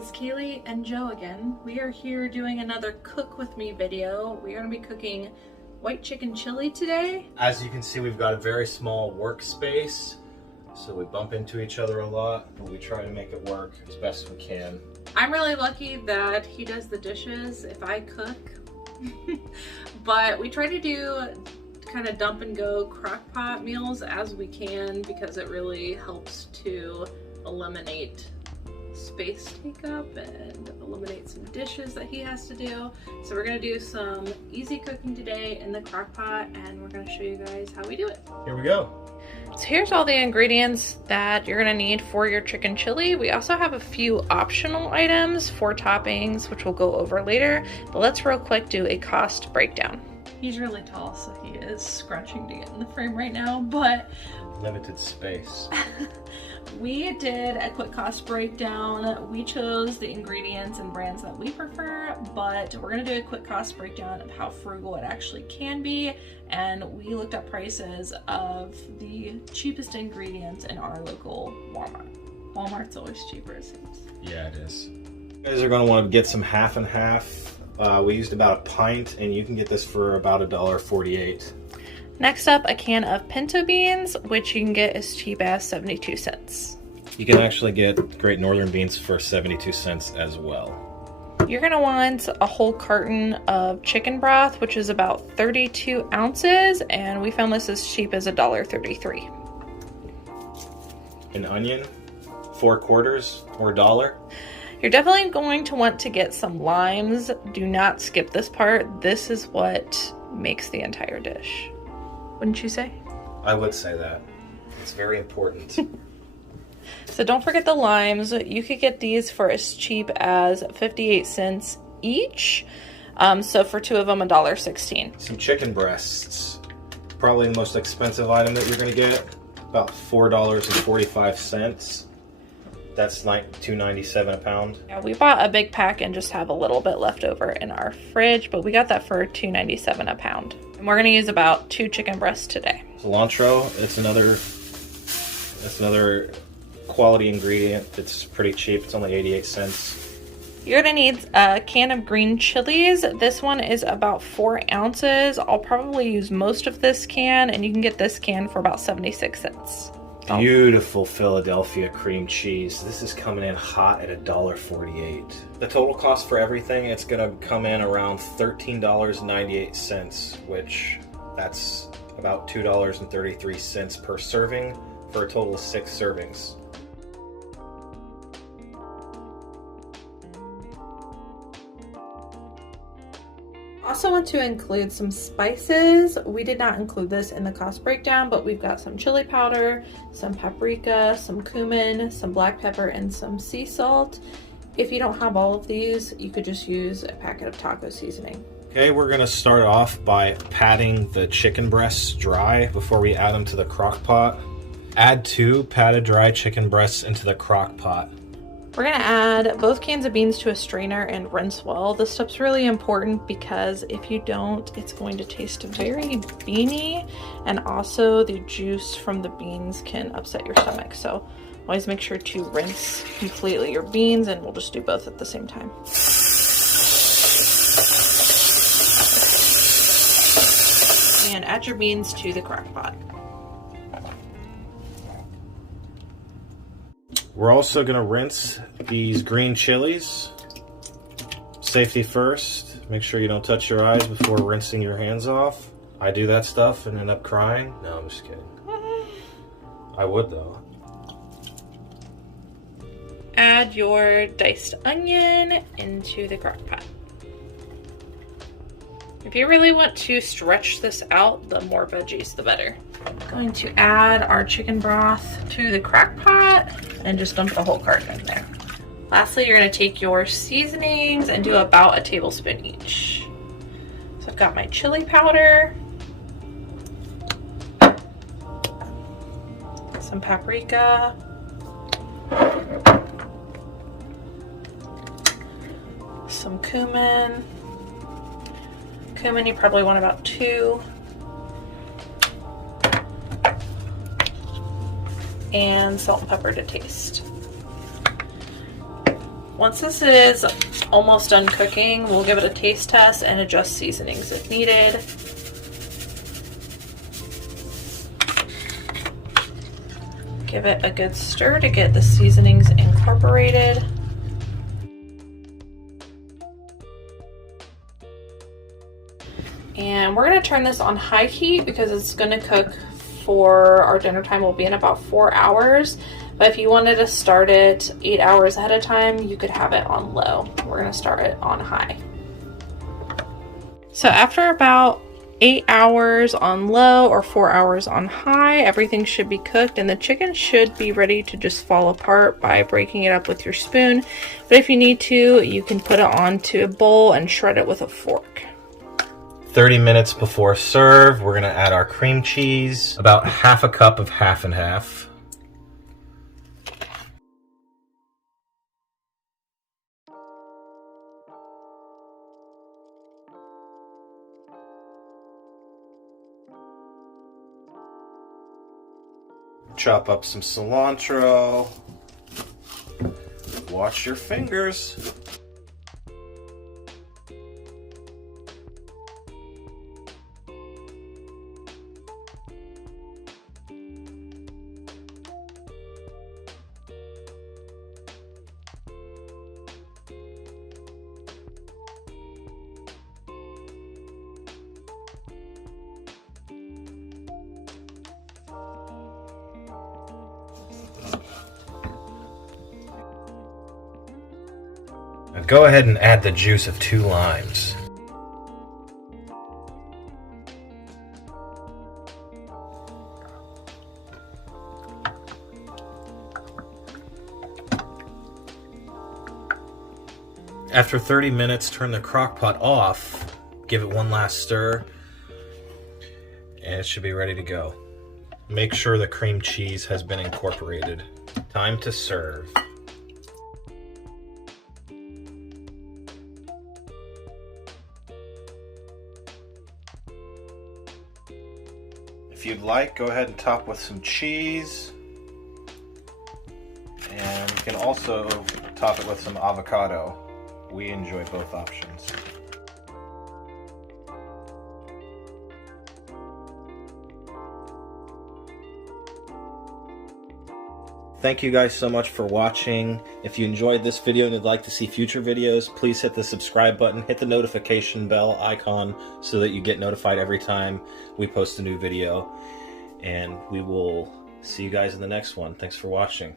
it's Kaylee and Joe again. We are here doing another cook with me video. We are going to be cooking white chicken chili today. As you can see, we've got a very small workspace, so we bump into each other a lot, but we try to make it work as best we can. I'm really lucky that he does the dishes if I cook, but we try to do kind of dump and go crock pot meals as we can because it really helps to eliminate space take up and eliminate some dishes that he has to do. So we're gonna do some easy cooking today in the crock pot, and we're gonna show you guys how we do it. Here we go. So here's all the ingredients that you're gonna need for your chicken chili. We also have a few optional items for toppings, which we'll go over later, but let's real quick do a cost breakdown. He's really tall, so he is scratching to get in the frame right now, but limited space. We did a quick cost breakdown. We chose the ingredients and brands that we prefer, but we're gonna do a quick cost breakdown of how frugal it actually can be. And we looked up prices of the cheapest ingredients in our local Walmart. Walmart's always cheaper, it seems. Yeah, it is. You guys are gonna want to get some half and half. We used about a pint, and you can get this for about $1.48. Next up, a can of pinto beans, which you can get as cheap as 72 cents. You can actually get Great Northern beans for 72 cents as well. You're gonna want a whole carton of chicken broth, which is about 32 ounces, and we found this as cheap as $1.33. An onion, 4/4 or $1. You're definitely going to want to get some limes. Do not skip this part. This is what makes the entire dish. Wouldn't you say? I would say that. It's very important. So don't forget the limes. You could get these for as cheap as 58 cents each. So for two of them, $1.16. Some chicken breasts. Probably the most expensive item that you're going to get. About $4.45. That's like $2.97 a pound. Yeah, we bought a big pack and just have a little bit left over in our fridge, but we got that for $2.97 a pound. And we're gonna use about 2 chicken breasts today. Cilantro, it's another quality ingredient. It's pretty cheap. It's only 88 cents. You're gonna need a can of green chilies. This one is about 4 ounces. I'll probably use most of this can, and you can get this can for about 76 cents. Beautiful Philadelphia cream cheese. This is coming in hot at $1.48. The total cost for everything, it's gonna come in around $13.98, which that's about $2.33 per serving for a total of 6 servings. Also want to include some spices. We did not include this in the cost breakdown, but we've got some chili powder, some paprika, some cumin, some black pepper, and some sea salt. If you don't have all of these, you could just use a packet of taco seasoning. Okay, we're gonna start off by patting the chicken breasts dry before we add them to the crock pot. Add 2 patted dry chicken breasts into the crock pot. We're gonna add both cans of beans to a strainer and rinse well. This step's really important because if you don't, it's going to taste very beany, and also the juice from the beans can upset your stomach. So always make sure to rinse completely your beans, and we'll just do both at the same time. And add your beans to the crock pot. We're also gonna rinse these green chilies. Safety first. Make sure you don't touch your eyes before rinsing your hands off. I do that stuff and end up crying. No, I'm just kidding. I would though. Add your diced onion into the crock pot. If you really want to stretch this out, the more veggies, the better. Going to add our chicken broth to the crock pot and just dump the whole carton in there. Lastly, you're going to take your seasonings and do about a tablespoon each. So I've got my chili powder, some paprika, some cumin. Cumin, you probably want about 2. And salt and pepper to taste. Once this is almost done cooking, we'll give it a taste test and adjust seasonings if needed. Give it a good stir to get the seasonings incorporated. And we're going to turn this on high heat because it's going to cook for our dinner time will be in about 4 hours. But if you wanted to start it 8 hours ahead of time, you could have it on low. We're going to start it on high. So after about 8 hours on low or 4 hours on high, everything should be cooked and the chicken should be ready to just fall apart by breaking it up with your spoon. But if you need to, you can put it onto a bowl and shred it with a fork. 30 minutes before serve, we're going to add our cream cheese, about half a cup of half and half. Chop up some cilantro. Watch your fingers. Now go ahead and add the juice of 2 limes. After 30 minutes, turn the crock pot off, give it one last stir, and it should be ready to go. Make sure the cream cheese has been incorporated. Time to serve. If you'd like, go ahead and top with some cheese. And you can also top it with some avocado. We enjoy both options. Thank you guys so much for watching. If you enjoyed this video and would like to see future videos, please hit the subscribe button, hit the notification bell icon so that you get notified every time we post a new video. And we will see you guys in the next one. Thanks for watching.